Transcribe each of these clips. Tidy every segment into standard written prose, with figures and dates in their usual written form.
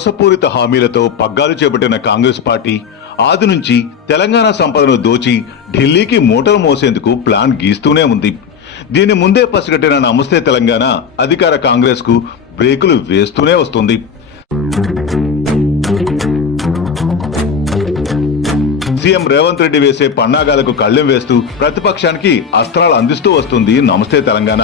మోసపూరిత హామీలతో పగ్గాలు చేపట్టిన కాంగ్రెస్ పార్టీ ఆది నుంచి తెలంగాణ సంపదను దోచి ఢిల్లీకి మూటలు మోసేందుకు ప్లాన్ గీస్తూనే ఉంది. దీని ముందే పసిగట్టిన నమస్తే తెలంగాణ అధికార కాంగ్రెస్ కు బ్రేకులు వేస్తూనే వస్తుంది. సీఎం రేవంత్ రెడ్డి వేసే పన్నాగాలకు కళ్ళెం వేస్తూ ప్రతిపక్షానికి అస్త్రాలు అందిస్తూ వస్తుంది నమస్తే తెలంగాణ.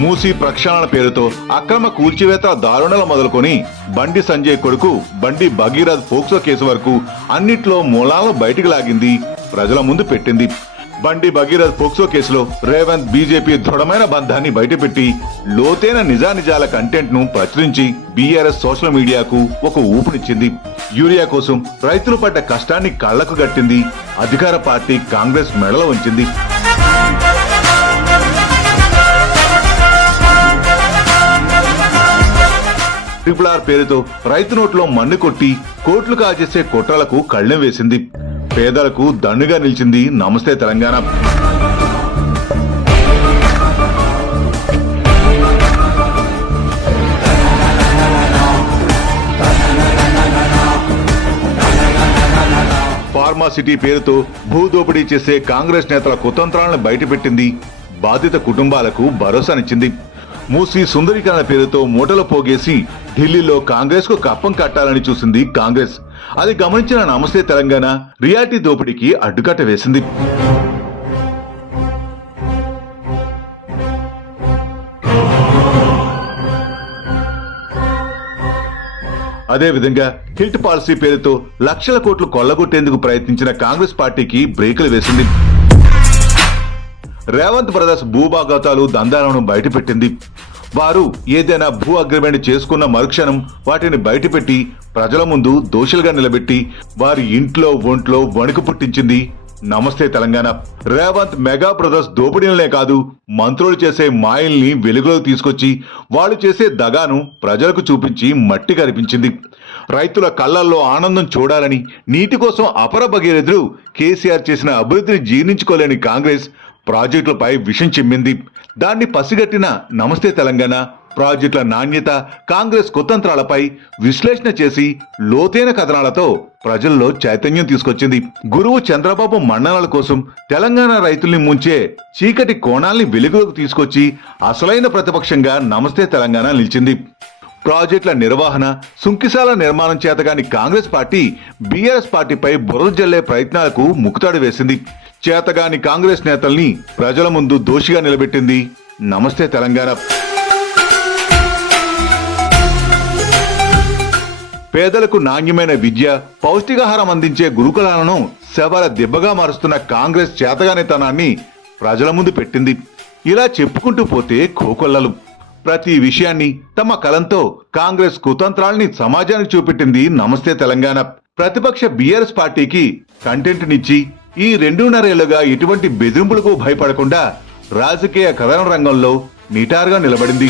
మూసీ ప్రక్షాళన పేరుతో అక్రమ కూల్చివేత దారుణాలు మొదలుకొని బండి సంజయ్ కొడుకు బండి భగీరథ్ పోక్సో కేసు వరకు అన్నిట్లో మూలాలను బయటికి లాగింది, ప్రజల ముందు పెట్టింది. బండి భగీరథ్ పోక్సో కేసులో రేవంత్ బీజేపీ దృఢమైన బంధాన్ని బయటపెట్టి లోతైన నిజానిజాల కంటెంట్ ను ప్రచురించి బీఆర్ఎస్ సోషల్ మీడియాకు ఒక ఊపునిచ్చింది. యూరియా కోసం రైతులు పడ్డ కష్టాన్ని కళ్లకు గట్టింది. అధికార పార్టీ కాంగ్రెస్ మెడలో ఉంచింది. RRR పేరుతో రైతు నోట్లో మన్ను కొట్టి కోట్లు కాజేసే కుట్రలకు కళ్ళెం వేసింది. పేదలకు దండుగా నిలిచింది నమస్తే తెలంగాణ. ఫార్మాసిటీ పేరుతో భూదోపిడీ చేసే కాంగ్రెస్ నేతల కుతంత్రాలను బయటపెట్టింది. బాధిత కుటుంబాలకు భరోసానిచ్చింది. మూసీ సుందరీకరణ పేరుతో మూటలు పోగేసి ఢిల్లీలో కాంగ్రెస్ కు కప్పం కట్టాలని చూసింది కాంగ్రెస్. అది గమనించిన నమస్తే తెలంగాణ రియాలిటీ దోపిడీకి అడ్డుకట్ట వేసింది. అదేవిధంగా హిల్ట్ పాలసీ పేరుతో లక్షల కోట్లు కొల్లగొట్టేందుకు ప్రయత్నించిన కాంగ్రెస్ పార్టీకి బ్రేకులు వేసింది. రేవంత్ బ్రదర్స్ భూభాగవతాలు దందాలను బయటపెట్టింది. వారు ఏదైనా భూ అగ్రిమెంట్ చేసుకున్న మరుక్షణం వాటిని బయటపెట్టి ప్రజల ముందు దోషులుగా నిలబెట్టి వారి ఇంట్లో ఒంట్లో వణుకు పుట్టించింది నమస్తే తెలంగాణ. రేవంత్ మెగా బ్రదర్స్ దోపిడీలనే కాదు, మంత్రులు చేసే మాయల్ని వెలుగులోకి తీసుకొచ్చి వాళ్ళు చేసే దగాను ప్రజలకు చూపించి మట్టి కనిపించింది. రైతుల కళ్లల్లో ఆనందం చూడాలని నీటి కోసం అపర భగీరథుడు కేసీఆర్ చేసిన అభివృద్ధిని జీర్ణించుకోలేని కాంగ్రెస్ ప్రాజెక్టులపై విషం చిమ్మింది. దాన్ని పసిగట్టిన నమస్తే తెలంగాణ ప్రాజెక్టుల నాణ్యత, కాంగ్రెస్ కుతంత్రాలపై విశ్లేషణ చేసి లోతైన కథనాలతో ప్రజల్లో చైతన్యం తీసుకొచ్చింది. గురువు చంద్రబాబు మన్ననల కోసం తెలంగాణ రైతుల్ని ముంచే చీకటి కోణాల్ని వెలుగులోకి తీసుకొచ్చి అసలైన ప్రతిపక్షంగా నమస్తే తెలంగాణ నిలిచింది. ప్రాజెక్టుల నిర్వహణ, సుంకిశాల నిర్మాణం చేతగాని కాంగ్రెస్ పార్టీ బీఆర్ఎస్ పార్టీపై బురద జల్లే ప్రయత్నాలకు ముక్కుతాడు వేసింది. చేతగాని కాంగ్రెస్ నేతల్ని ప్రజల ముందు దోషిగా నిలబెట్టింది నమస్తే తెలంగాణ. పేదలకు నాణ్యమైన విద్య, పౌష్టికాహారం అందించే గురుకులాలను శవల దెబ్బగా మారుస్తున్న కాంగ్రెస్ చేతగానితనాన్ని ప్రజల ముందు పెట్టింది. ఇలా చెప్పుకుంటూ పోతే కోకొల్లలు. ప్రతి విషయాన్ని తమ కలంతో కాంగ్రెస్ కుతంత్రాల్ని సమాజానికి చూపెట్టింది నమస్తే తెలంగాణ. ప్రతిపక్ష బీఆర్ఎస్ పార్టీకి కంటెంట్ నిచ్చి ఈ 2.5 ఏళ్లుగా ఎటువంటి బెదిరింపులకు భయపడకుండా రాజకీయ కథన రంగంలో నిటారుగా నిలబడింది.